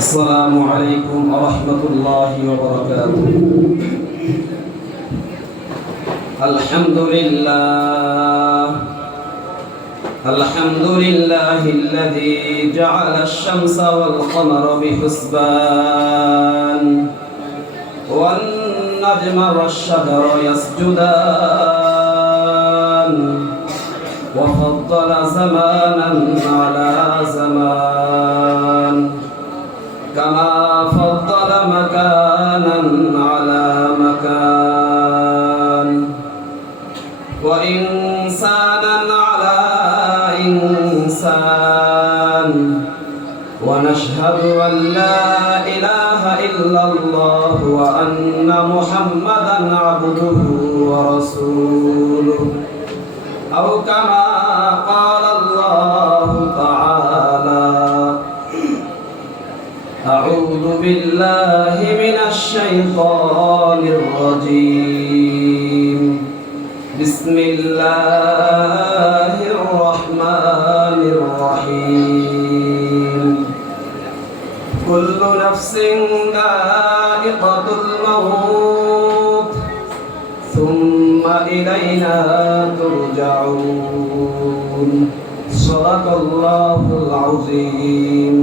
السلام عليكم ورحمة الله وبركاته. الحمد لله الذي جعل الشمس والقمر بحسبان والنجم والشجر يسجدان وفضل زمانا على زمان كما فضل مكانا على مكان وإنسانا على إنسان ونشهد أن لا إله إلا الله وأن محمدا عبده ورسوله أو كما قال الله تعالى أعوذ بالله من الشيطان الرجيم بسم الله الرحمن الرحيم كل نفس ذائقة الموت ثم إلينا ترجعون صدق الله العظيم.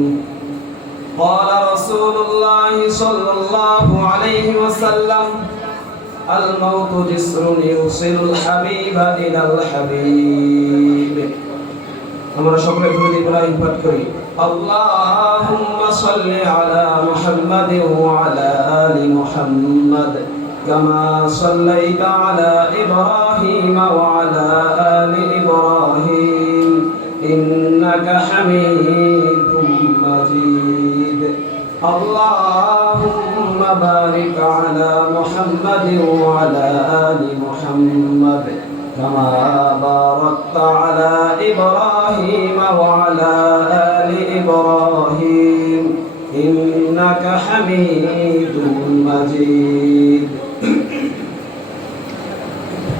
قال رسول الله صلى الله عليه وسلم الموت جسر يوصل الحبيب إلى الحبيب. আমরা সকলে দুরূদ ইব্রাহিম পাঠ করি। আল্লাহুম্মা সাল্লি আলা মুহাম্মাদিন ওয়া আলা আলি মুহাম্মাদ কামা সাল্লাইতা আলা ইব্রাহিম ওয়া আলা আলি ইব্রাহিম ইন্নাকা হামিদুম মাজিদ। আল্লাহুম্মা বারিক আলা মুহাম্মাদিন ওয়া আলা আলি মুহাম্মাদ كما باركت على إبراهيم وعلى آل إبراهيم إنك حميد مجيد.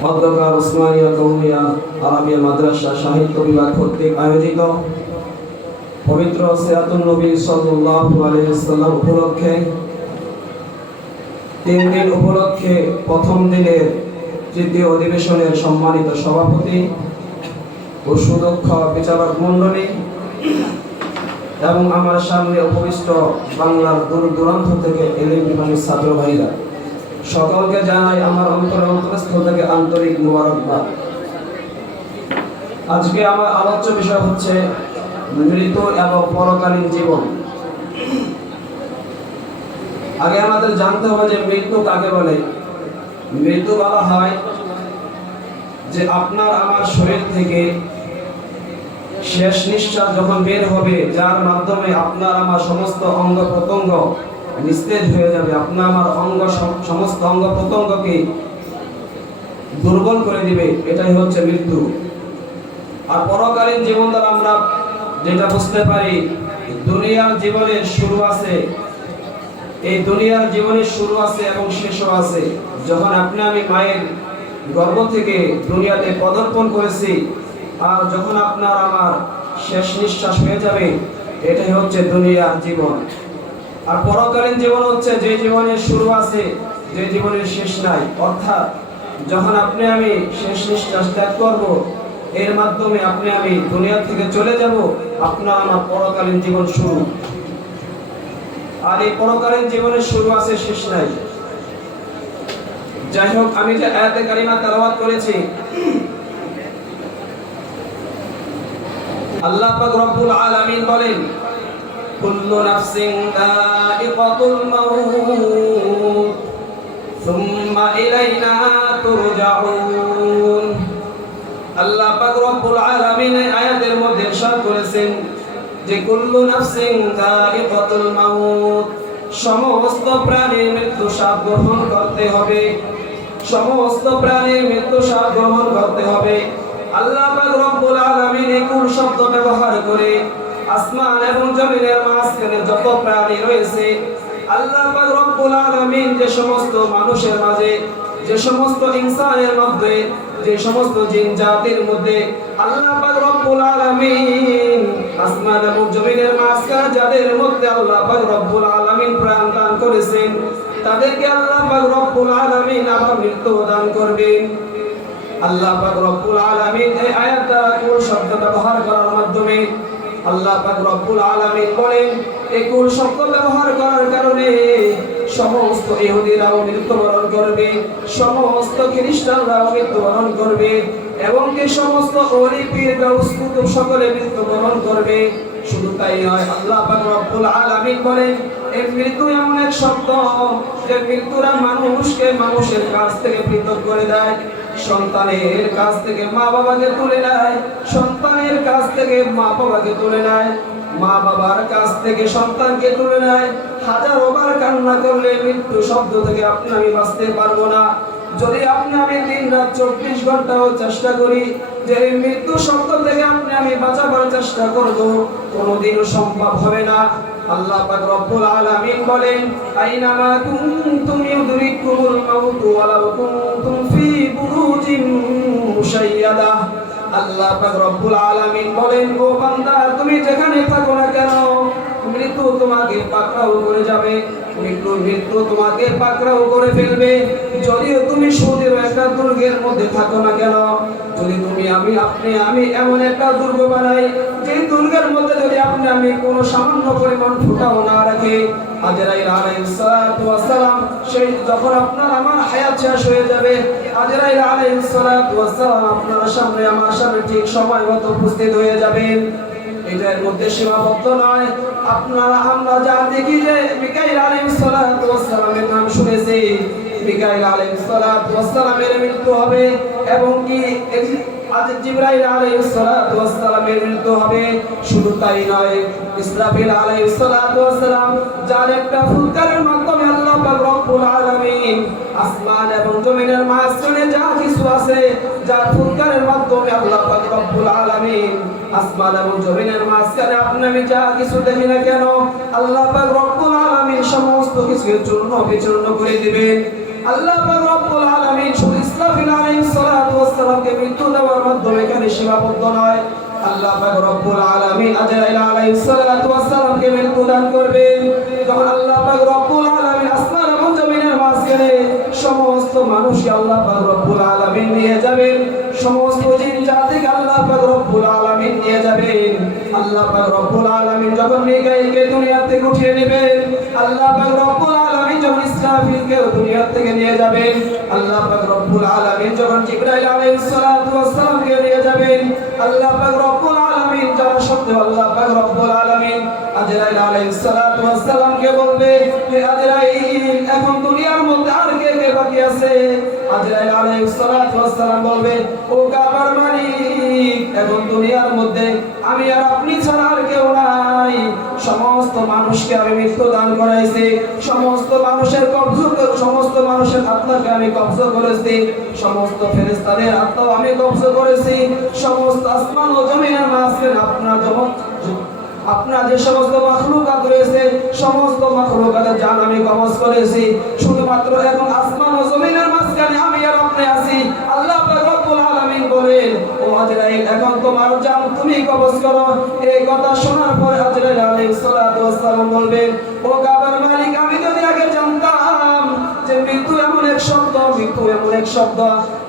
অধ্যকার ওসমানিয়া কওমিয়া আরবিয়া মাদ্রাসা সাহিত্য বিভাগ কর্তৃক আয়োজিত পবিত্র সিরাতুন নবী সাল্লাল্লাহু আলাইহি ওয়াসাল্লাম উপলক্ষে 3 দিন উপলক্ষে প্রথম দিনের তৃতীয় অধিবেশনের সম্মানিত সভাপতি ও সুদক্ষ বিচারক মণ্ডলী এবং আমার সামনে উপবিষ্ট বাংলার দূর দূরান্ত থেকে এলিম বিভাগের ছাত্র ভাইরা সকলকে জানাই আমার অন্তরস্থল থেকে আন্তরিক মুবারকবাদ। আজকে আমার আলোচ্য বিষয় হচ্ছে মৃত্যু এবং পরকালীন জীবন। আগে আমাদের জানতে হবে যে মৃত্যু কাকে বলে। মৃত্যু বলা হয় যে আপনার আমার শরীর থেকে শেষ নিঃশ্বাস যখন বের হবে, যার মাধ্যমে আপনার আমার সমস্ত অঙ্গ প্রত্যঙ্গ নিস্তেজ হয়ে যাবে, আপনার আমার সমস্ত অঙ্গ প্রত্যঙ্গকে দুর্বল করে দিবে, এটাই হচ্ছে মৃত্যু। আর পরকালীন জীবন দ্বারা আমরা যেটা বুঝতে পারি, দুনিয়ার জীবনের শুরু আছে, এই দুনিয়ার জীবনের শুরু আছে এবং শেষও আছে। যখন আপনি আমি মায়ের গর্ভ থেকে দুনিয়াতে পদার্পণ করেছি, আর যখন আপনার আমার শেষ নিঃশ্বাস হয়ে যাবে, এটাই হচ্ছে দুনিয়ার জীবন। আর পরকালীন জীবন হচ্ছে যে জীবনের শুরু আছে, যে জীবনের শেষ নাই। অর্থাৎ যখন আপনি আমি শেষ নিঃশ্বাস ত্যাগ করব, এর মাধ্যমে আপনি আমি দুনিয়া থেকে চলে যাব, আপনার আমার পরকালীন জীবন শুরু। আর এই পরকালীন জীবনের শুরু আছে, শেষ নাই। যাই হোক, আমি যে আয়াতে কারিমা তেলাওয়াত করেছি, আল্লাহ পাক রব্বুল আলামিন বলেন কুল্লু নাফসিন যায়িকাতুল মাউত সুম্মা ইলাইনা তুরজাউন। আল্লাহ পাক রব্বুল আলামিন এই আয়াতের মধ্যে ইরশাদ করেছেন যে কুল্লু নাফসিন যায়িকাতুল মাউত, সমস্ত প্রাণীর মৃত্যু স্বাদ গ্রহণ করতে হবে, সমস্ত প্রাণীর মৃত্যু স্বাদ গ্রহণ করতে হবে। আল্লাহ পাক রব্বুল আলামিন এই কুল শব্দ ব্যবহার করে আসমান এবং জমিনের মাঝখানে যত প্রাণী রয়েছে, আল্লাহ পাক রব্বুল আলামিন যে সমস্ত মানুষের মাঝে, যে সমস্ত ইনসানের মধ্যে যে সমস্ত জিন জাতির মধ্যে আল্লাহ পাক রব্বুল আলামিন আসমান এবং জমিনের মাঝখানে যাদের মধ্যে আল্লাহ পাক রব্বুল আলামিন প্রাণ দান করেছেন তাদেরকে আল্লাহ পাক রব্বুল আলামিন আবার মৃত্যু দান করবেন। আল্লাহ পাক রব্বুল আলামিন এই আয়াতটা কুল শব্দ ব্যবহার করার মাধ্যমে আল্লাহ পাক রব্বুল আলামিন বলেন এই কুল শব্দ ব্যবহার করার কারণে সমস্ত ইহুদিরাও মৃত্যুবরণ করবে, সমস্ত খ্রিস্টানরাও মৃত্যুবরণ করবে এবং কি সমস্ত ওলি পীর গাউস কুতুব সকলে মৃত্যুবরণ করবে। শুধু তাই নয়, আল্লাহ পাক রব্বুল আলামিন বলেন এই মৃত্যু এমন এক শব্দ যে মৃত্যুরা মানুষকে মানুষের কাছ থেকে পৃথক করে দেয়, সন্তানের কাছ থেকে মা বাবাকে তুলে নেয়, সন্তানের কাছ থেকে মা বাবাকে তুলে নেয়, মা বাবার কাছ থেকে সন্তানকে তুলে নেয়। হাজারো বার কান্না করলে মৃত্যু শব্দ থেকে আপনি আমি বাঁচতে পারবো না। যদি আপনি আমি দিন রাত 24 ঘন্টাও চেষ্টা করি যে এই মৃত্যু শব্দ থেকে আপনি আমি বাঁচাবার চেষ্টা করব, কোনোদিনও সম্ভব হবে না। আল্লাহ পাক রব্বুল আলামিন বলেন আইনামা কুনতুম ইউদরিকুমুল মাউত ওয়ালাউ কুনতুম ফি বুরুজিন মুশাইয়াদা। আল্লাহ পাক রব্বুল আলামিন বলেন ও বান্দা তুমি যেখানে থাকো না কেন মৃত্যু তোমাকে পাকড়াও করে যাবে, মৃত্যু তোমাকে পাকড়াও করে ফেলবে। যদিও তুমি সুদূর একটা দুর্গের মধ্যে থাকো না কেন, যদি তুমি আমি এমন একটা দুর্গ বানাই যে দুর্গের মধ্যে যদি আপনি আমি কোনো সামান্য পরিমাণ ফুটাও না রাখি, আজরাইল আলাইহিস সালাতু ওয়াস সালাম সেই যখন আপনার আমার হায়াত শেষ হয়ে যাবে আজরাইল আলাইহিস সালাতু ওয়াস সালাম আপনার সামনে আমার সামনে ঠিক সময় মতো উপস্থিত হয়ে যাবেন। এটার মধ্যে সীমাবদ্ধ নয়। আপনারা আমরা যা দেখি যে মিকাইল আলাইহিস সালাতু ওয়াস সালামের নাম শুনেছি, মিকাইল আলাইহিস সালাতু ওয়াস সালামের মৃত্যু হবে এবং কি জিবরাইল আলাইহিস সালাতু ওয়াস সালামের মৃত্যু হবে। শুধু তাই নয়, ইসরাফিল আলাইহিস সালাতু ওয়াস সালাম যার একটা ফুৎকারের মাধ্যমে আল্লাহ পাক রব্বুল আলামিন আসমান এবং জমিনের মাঝখানে যা কিছু আছে যার ফুৎকারের মাধ্যমে আল্লাহ পাক রব্বুল আলামিন আসমান এবং জমিনের মাঝখানে আপনি আমি যা কিছু দেখি না কেন আল্লাহ পাক রব্বুল আলামিন সমস্ত কিছু চূর্ণ বিচূর্ণ করে দিবেন। আল্লাহ পাক রব্বুল আলামিন শুধু ইসরাফিল আলাইহিস সালাতু ওয়াস সালামকে মৃত্যু দেওয়ার মাধ্যমে এখানে সীমাবদ্ধ নয়, আল্লাহ পাক রব্বুল আলামিন আজরাইল আলাইহিস সালাতু ওয়াস সালামকে মৃত্যু দান করবেন। যখন আল্লাহ পাক রব্বুল আলামিন আসমান এবং জমিনের মাঝখানে সমস্ত মানুষকে আল্লাহ পাক রব্বুল আলামিন নিয়ে যাবেন, সমস্ত জিন জাতিকে আল্লাহ পাক রব্বুল আলামিন নিয়ে যাবেন। আল্লাহ পাক রব্বুল আলামিন যখন মিকাইলকে দুনিয়া থেকে উঠিয়ে নেবেন, আল্লাহ পাক রব্বুল আলামিন যখন ইসরাফিলকে দুনিয়া থেকে নিয়ে যাবেন, আল্লাহ পাক রব্বুল আলামিন যখন জিবরাইল আলাইহিস সালাতু ওয়াস সালামকে নিয়ে যাবেন, আল্লাহ পাক রব্বুল আলামিন যারা সত্য আল্লাহ পাক রব্বুল আলামিন আজরাইল আলাইহিস সালাতু ওয়াস সালামকে বলবে হে আজরাইল এখন দুনিয়ার মধ্যে আর কে কে বাকি আছে? আজরাইল আলাইহিস সালাতু ওয়াস সালাম বলবে ও কাবার মালিক এখন দুনিয়ার মধ্যে আমি আর আপনি ছাড়া আর কেউ নাই, সমস্ত মানুষকে আমি মৃত্যু দান করাইছি, সমস্ত মানুষের সমস্ত মানুষের আত্মাকে আমি কবজ করেছি, সমস্ত ফেরেশতাদের আত্মাও আমি কবজ করেছি, সমস্ত আসমান ও জমিনের মাঝখানে আপনার যে সমস্ত মাখলুকাত রয়েছে সমস্ত মাখলুকাতের জান আমি কবজ করেছি, শুধুমাত্র এখন আসমান ও জমিনের মাঝখানে আমি আর আপনি আছি। আল্লাহ পাক রব্বুল আলামিন বলেন ও আজরাইল এখন তোমার জান তুমি কবজ করো। এই কথা শোনার পরে আজরাইল আলাইহিস সালাতু ওয়াস সালাম বলবেন ও কাবার মালিক আমি যদি আগে জানতাম যে মৃত্যু এমন এক শব্দ, মৃত্যু এমন এক শব্দ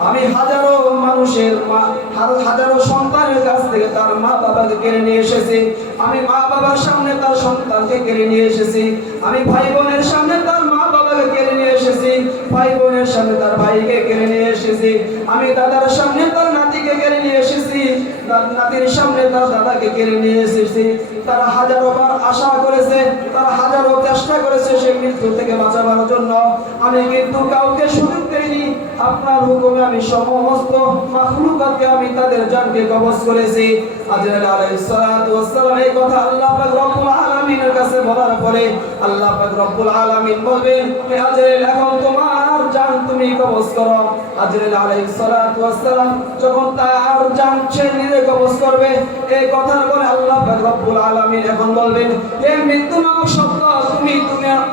আমি হাজারো মানুষের হাজারো সন্তানের কাছ থেকে তার মা বাবাকে কেড়ে নিয়ে এসেছি, আমি মা বাবার সামনে তার সন্তানকে কেড়ে নিয়ে এসেছি, আমি ভাই বোনের সামনে তার মা বাবাকে কেড়ে নিয়ে এসেছি, ভাই বোনের সামনে তার ভাইকে কেড়ে নিয়ে এসেছি, আমি দাদার সামনে তার নাতিকে কেড়ে নিয়ে এসেছি, তার নাতির সামনে তার দাদাকে কেড়ে নিয়ে এসেছি। তারা হাজারো বার আশা করেছে, তারা হাজারো চেষ্টা করেছে সেই মৃত্যু থেকে বাঁচাবার জন্য, আমি কিন্তু কাউকে সুযোগ দেইনি। আপনার হুকুমে আমি সমস্ত মাখলুকাতকে আমি তাদের জানকে কবজ করেছি। আজরাইল আলাইহিস সালাতু ওয়াস সালাম এই কথা আল্লাহ পাক রব্বুল আলামিনের কাছে কাছে বলার পরে আল্লাহ পাক রব্বুল আলামিন বলবেন, হে আজরাইল, এখন তোমার জান তুমি কবজ করো। আজরাইল আলাইহিস সালাতু ওয়াস সালাম যখন তার জান সে নিজে কবজ করবে, এই কথার পরে আল্লাহ পাক রব্বুল আলামিন এখন বলবেন, হে মৃত্যু নামক শব্দ,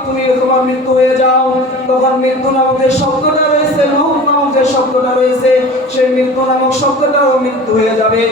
তুমি তোমার মৃত্যু হয়ে যাও। তখন মৃত্যু নামক যে শব্দটা রয়েছে, মউত নামক যে শব্দটা রয়েছে, সেই মৃত্যু নামক শব্দটাও মৃত্যু হয়ে যাবে।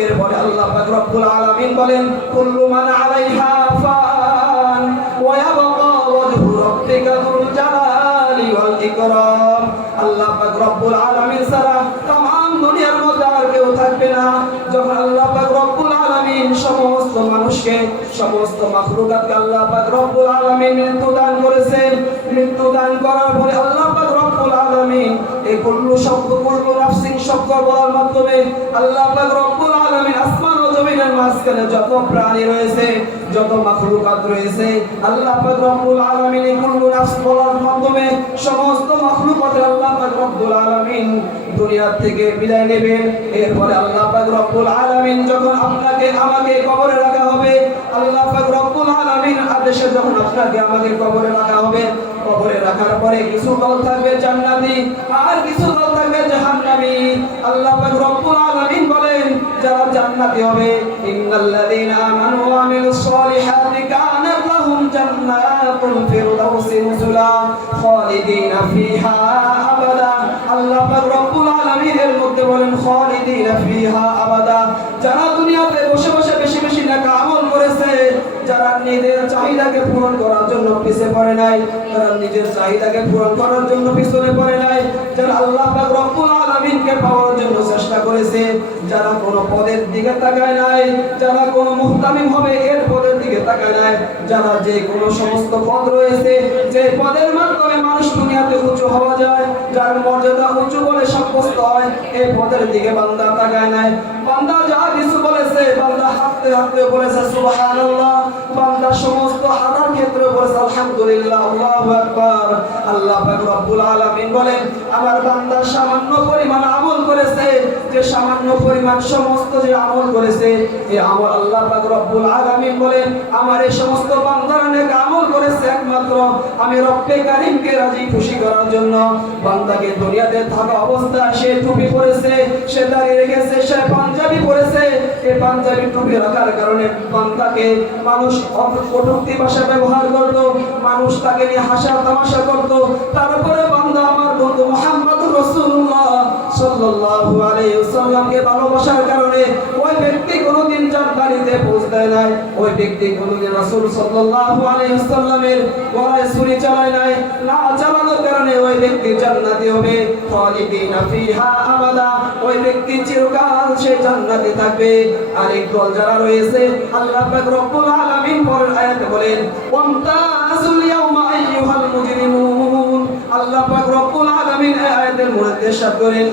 এরপরে আল্লাহ পাক রব্বুল আলামিন বলেন, কুল্লু মান আলাইহা ফান ওয়া ইয়াবকা ওয়াজহু রাব্বিকা যুল জালালি ওয়াল ইকরাম। আল্লাহ পাক রব্বুল আলামিন ছাড়া तमाम দুনিয়ার মধ্যে আর কেউ থাকবে না। যখন আল্লাহ পাক রব্বুল আলামিন সমস্ত মানুষকে, সমস্ত মাখলুকাতকে আল্লাহ পাক রব্বুল আলামিন মৃত্যু দান করেছেন, মৃত্যু দান করার পরে আল্লাহ পাক রব্বুল আলামিন এই কুল্লু শব্দ, কুল্লু নাফসিন শব্দ বলার মাধ্যমে আল্লাহ পাক রব্বুল আলামিন আসমান ও জমিনের মাঝখানে যত প্রাণী রয়েছে, যত মাখলুকাত রয়েছে, আল্লাহ পাক রব্বুল আলামিন এই কুল্লু নাফস বলার মাধ্যমে সমস্ত মাখলুকাতের আল্লাহ পাক রব্বুল আলামিন দুনিয়া থেকে বিদায় নেবেন। এরপরে আল্লাহ পাক রব্বুল আলামিন যখন আপনাকে আমাকে কবরে রাখা হবে, আল্লাহ পাক রব্বুল আলামিন আদেশে যখন আপনাকে আমাকে কবরে রাখা হবে, কবরে রাখার পরে কিছু দল থাকবে জান্নাতি আর কিছু দল থাকবে জাহান্নামী। আল্লাহ পাক রব্বুল আলামিন বলেন, যারা জান্নাতি হবে, ইন্নাল্লাযীনা আমানু ওয়া আমিলুস সলিহাতি কানাত লাহুম জান্নাতুল ফিরদাউসি নুজুলা খালিদিনা ফিহা আবাদা। আল্লাহ পাক রব্বুল আলামিন এর মধ্যে বলেন খালিদিনা ফিহা আবাদা। যারা দুনিয়াতে বসে বসে বেশি বেশি নেক আমল করেছে, যারা নিজের চাহিদাকে পূরণ করার জন্য পিছে পড়ে নাই, যারা নিজের চাহিদাকে পূরণ করার জন্য পিছনে পড়ে নাই, যারা আল্লাহ পাক রব্বুল আলামিনকে পাওয়ার জন্য চেষ্টা করেছে, যারা কোনো পদের দিকে তাকায় নাই, যারা কোনো মুহতামিম হবে এর পদের দিকে তাকায় নাই, যারা যে কোনো সমস্ত পদ রয়েছে, যে পদের মাধ্যমে মানুষ দুনিয়াতে উঁচু হওয়া যায়, যার মর্যাদা উঁচু বলে সাব্যস্ত হয়, এই পদের দিকে বান্দা তাকায় নাই। বান্দা যা কিছু বলেছে, বান্দা হাঁটতে হাঁটতে বলেছে সুবহানাল্লাহ, বান্দা সমস্ত হাঁটার ক্ষেত্রে বলেছে আলহামদুলিল্লাহ, আল্লাহু আকবার। আল্লাহ পাক রব্বুল আলামিন বলেন, আমার বান্দা সামান্য পরিমাণ আমল করেছে, যে সামান্য পরিমাণ সমস্ত যে আমল করেছে, এই আমল আল্লাহ পাক রব্বুল আলামিন বলেন, আমার এই সমস্ত বান্দারা নেক আমল করেছে একমাত্র আমি রব্বে কারীমকে রাজি খুশি করার জন্য। বান্দাকে দুনিয়াতে থাকা অবস্থায় সে টুপি পরেছে, সে দাড়ি রেখেছে, সে পাঞ্জাবি পরেছে, এই পাঞ্জাবি টুপি রাখার কারণে বান্দাকে মানুষ কটূক্তি ভাষা ব্যবহার করত, মানুষ তাকে নিয়ে হাসা তামাশা করত। তারপরে বান্দা আমার বন্ধু মুহাম্মদুর রাসূলুল্লাহ সাল্লাল্লাহু আলাইহি ওয়াসাল্লামকে ভালোবাসার কারণে ওই ব্যক্তি কোনোদিন জান্নাতে পৌঁছতে নাই, ওই ব্যক্তি কোনোদিন রাসূল সাল্লাল্লাহু আলাইহি ওয়াসাল্লামের গলায় ছুরি চালায় নাই, না চালানোর কারণে ওই ব্যক্তি জান্নাতি হবে, খালিদিনা ফিহা আবাদা, ওই ব্যক্তি চিরকাল সে জান্নাতে থাকবে। আরেক দল যারা রয়েছে, আল্লাহ পাক রব্বুল আলামিন পরের আয়াতে বলেন, ওয়ামতাজুল ইয়াওমা আইয়ুহাল মুজরিমুন। আল্লাহ পাক রব্বুল আলামিন এই আয়াতের মধ্যে ইরশাদ করেন,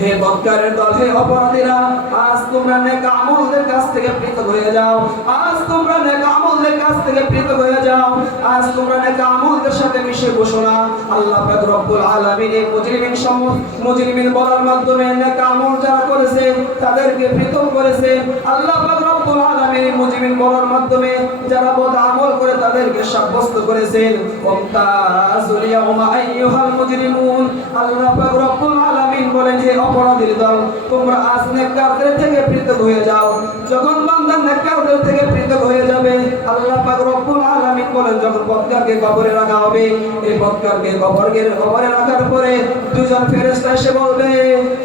হে বদকারের দল, হে অপরাধীরা, আজ তোমরা নেক আমলের কাছ থেকে পৃথক হয়ে যাও, আজ তোমরা নেক আমলের কাছ থেকে পৃথক হয়ে যাও, আজ তোমরা নেক আমলের সাথে মিশে বসো না। আল্লাহ পাক রব্বুল আলামিন এই মুজরিমিন বলার মাধ্যমে নেক আমল যারা করেছে তাদেরকে পৃথক করেছে। আল্লাহ পাক রব্বুল আলামিন মুজরিমিন বলার মাধ্যমে যারা বদ আমল করে তাদেরকে সাব্যস্ত করেছেন। ওয়ামতাজুল ইয়াওমা আইয়ুহাল মুজরিমুন। আল্লাহ পাক রব্বুল আলামিন বলেন, হে অপরাধীর দল, তোমরা আজ নেককারদের থেকে পৃথক হয়ে যাও। যখন বান্দা নেককারদের থেকে পৃথক হয়ে যাবে, আল্লাহ পাক রব্বুল আলামিন বলেন, যখন বদকারকে কবরে রাখা হবে, এই বদকারকে কবরে রাখার পরে দুজন ফেরেশতা এসে বলবে,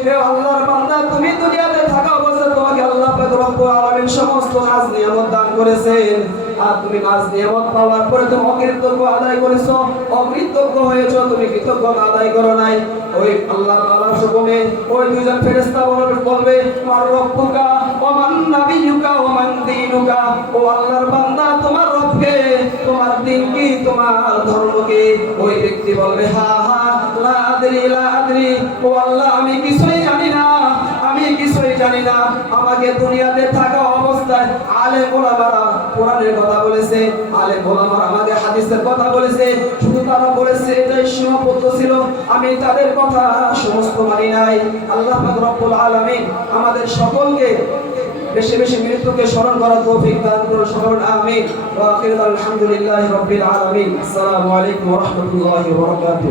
হে আল্লাহর বান্দা, তুমি দুনিয়াতে থাকা অবস্থায় তোমাকে আল্লাহ পাক রব্বুল আলামিন সমস্ত নাজ নিয়ামত দান করেছেন, আর তুমি নাজ নিয়ামত পাওয়ার পরে তুমি অকৃতজ্ঞ আদায় করেছো, অকৃতজ্ঞ হয়েছো, তুমি কৃতজ্ঞতা আদায় করো নাই। ওই আল্লাহ তাআলার হুকুমে ওই দুজন ফেরেশতা বলবে, মার রব্বুকা ওয়া মান নাবিয়ুকা ওয়া মান দীনুকা। ও আল্লাহর বান্দা, তোমার রব কে, তোমার দ্বীন কি, তোমার ধর্ম কি? ওই ব্যক্তি বলবে, হা হা লা আদরি লা আদরি। ও আল্লাহ, আমি কিছুই জানি না, আমি কিছুই জানি না। আমাকে দুনিয়াতে থাকা অবস্থায় আলেম ওলামারা কোরআনের কথা বলেছে, আলেম ওলামারা আমাকে হাদিসের কথা বলেছে, শুধু তারা বলেছে এটাই সীমাবদ্ধ ছিল, আমি তাদের কথা সমস্ত মানি নাই। আল্লাহ পাক রব্বুল আলামিন আমাদের সকলকে বেশি বেশি মৃত্যুকে স্মরণ করার তৌফিক দান করুন। সকল আমিন। ওয়া আখিরু আলহামদুলিল্লাহি রাব্বিল আলামিন। আসসালামু আলাইকুম ওয়া রাহমাতুল্লাহি ওয়া বারাকাতুহু।